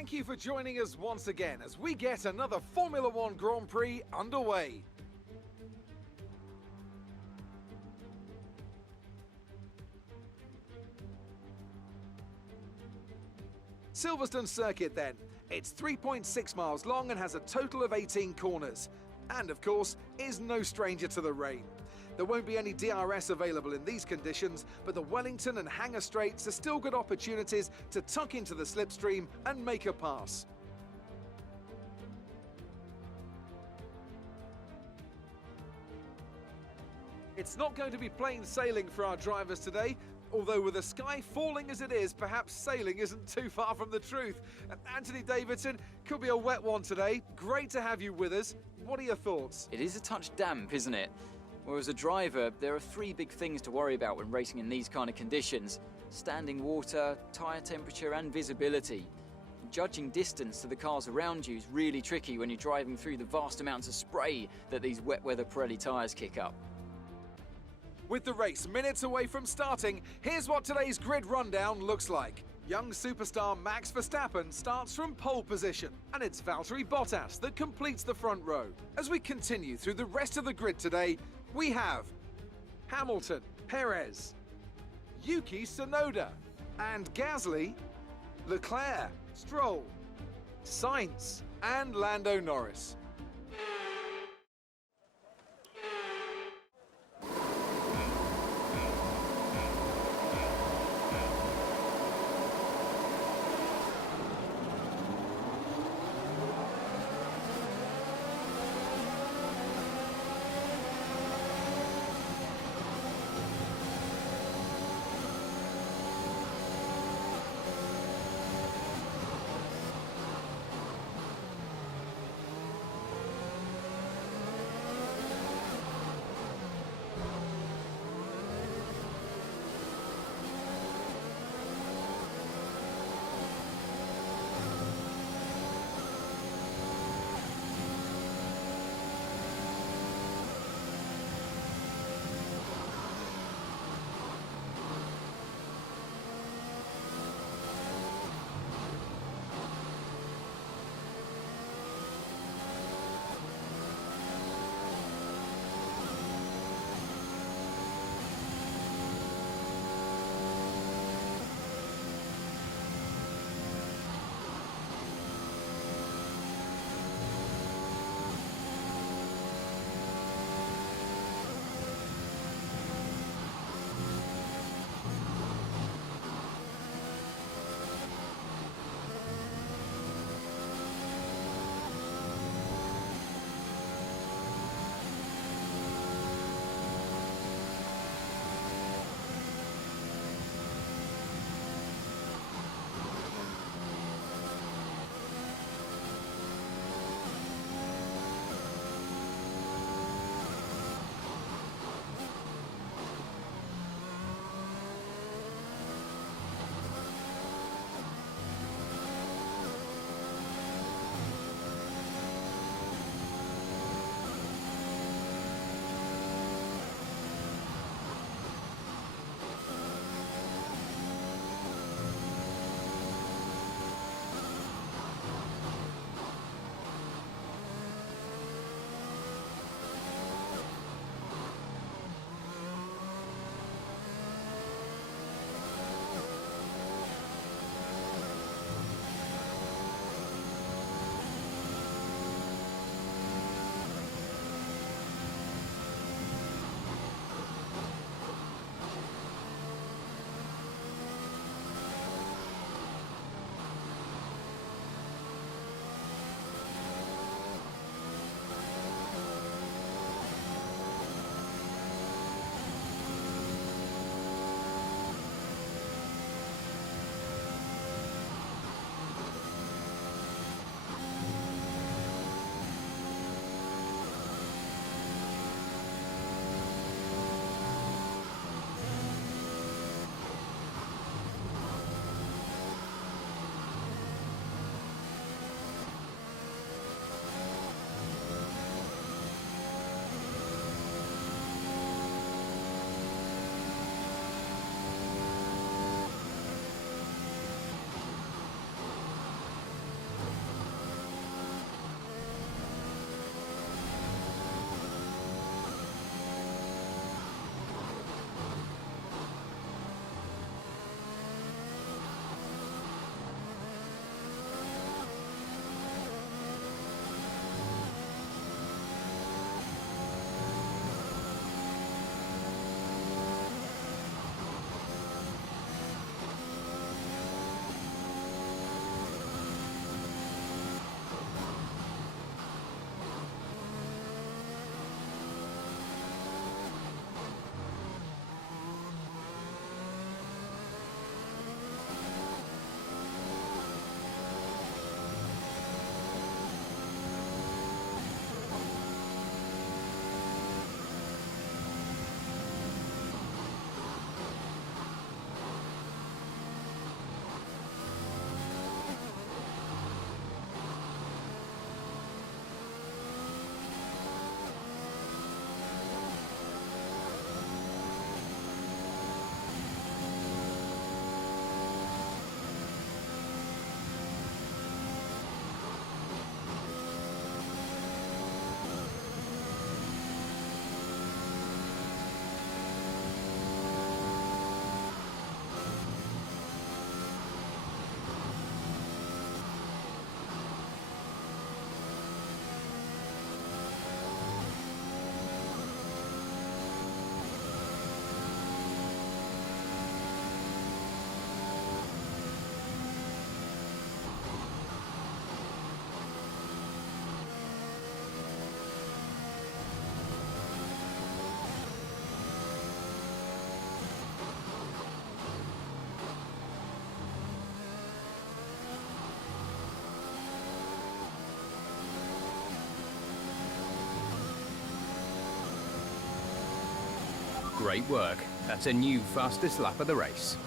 thank you for joining us once again as we get another Formula One Grand Prix underway. Silverstone circuit then. It's 3.6 miles long and has a total of 18 corners. And of course, is no stranger to the rain. There won't be any DRS available in these conditions, but the Wellington and Hangar Straights are still good opportunities to tuck into the slipstream and make a pass. It's not going to be plain sailing for our drivers today, although with the sky falling as it is, perhaps sailing isn't too far from the truth. Anthony Davidson, could be a wet one today. Great to have you with us. What are your thoughts? It is a touch damp, isn't it? Well, as a driver, there are three big things to worry about when racing in these kind of conditions: standing water, tyre temperature and visibility. Judging distance to the cars around you is really tricky when you're driving through the vast amounts of spray that these wet weather Pirelli tyres kick up. With the race minutes away from starting, here's what today's grid rundown looks like. Young superstar Max Verstappen starts from pole position, and it's Valtteri Bottas that completes the front row. As we continue through the rest of the grid today, we have Hamilton, Perez, Yuki Tsunoda, and Gasly, Leclerc, Stroll, Sainz, and Lando Norris. Great work. That's a new fastest lap of the race.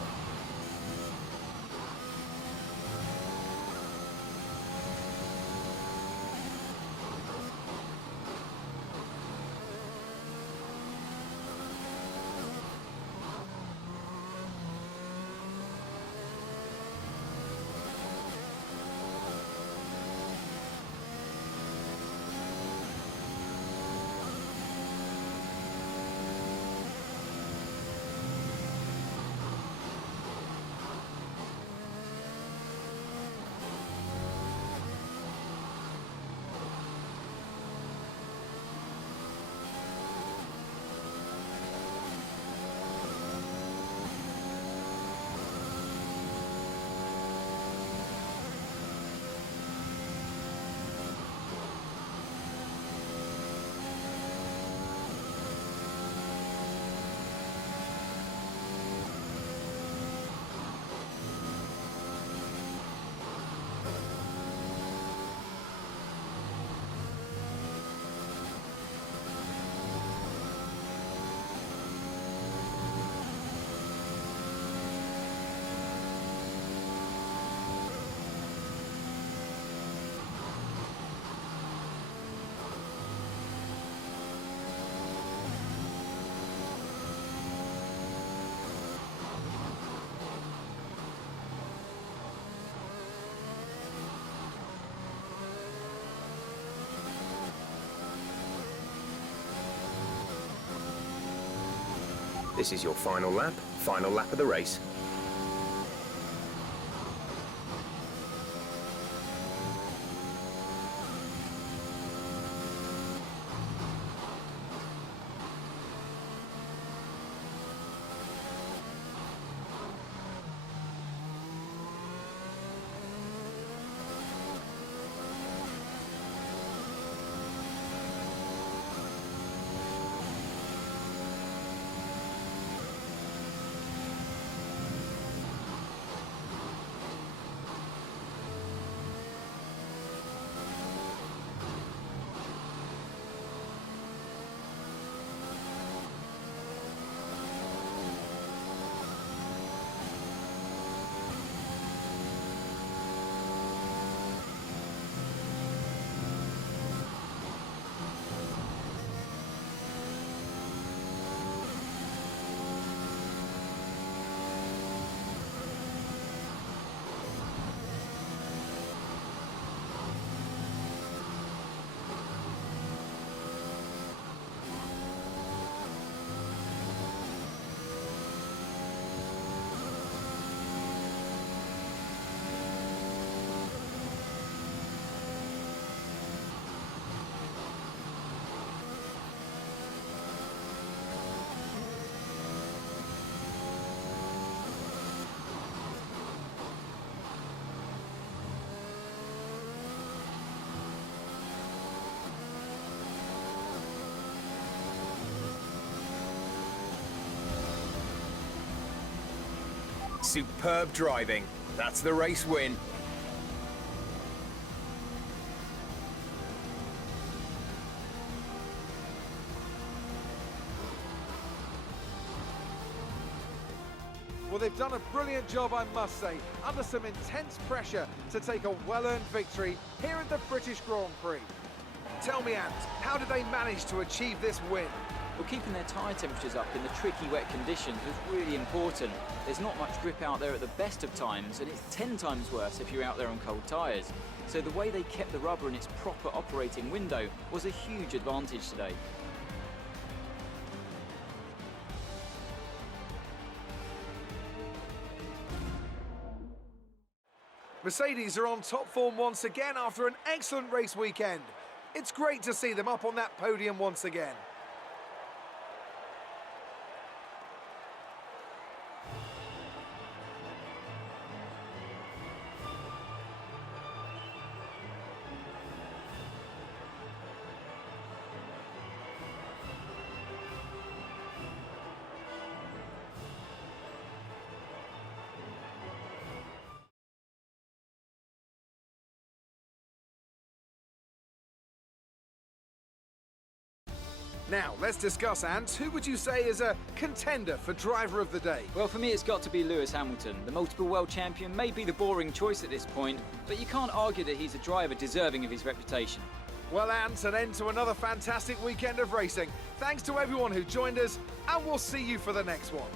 This is your final lap of the race. Superb driving. That's the race win. Well, they've done a brilliant job, I must say, under some intense pressure to take a well-earned victory here at the British Grand Prix. Tell me, Ant, how did they manage to achieve this win? Well, keeping their tyre temperatures up in the tricky wet conditions was really important. There's not much grip out there at the best of times, and it's 10 times worse if you're out there on cold tyres. So the way they kept the rubber in its proper operating window was a huge advantage today. Mercedes are on top form once again after an excellent race weekend. It's great to see them up on that podium once again. Now, let's discuss, Ant. Who would you say is a contender for driver of the day? Well, for me, it's got to be Lewis Hamilton. The multiple world champion may be the boring choice at this point, but you can't argue that he's a driver deserving of his reputation. Well, Ant, an end to another fantastic weekend of racing. Thanks to everyone who joined us, and we'll see you for the next one.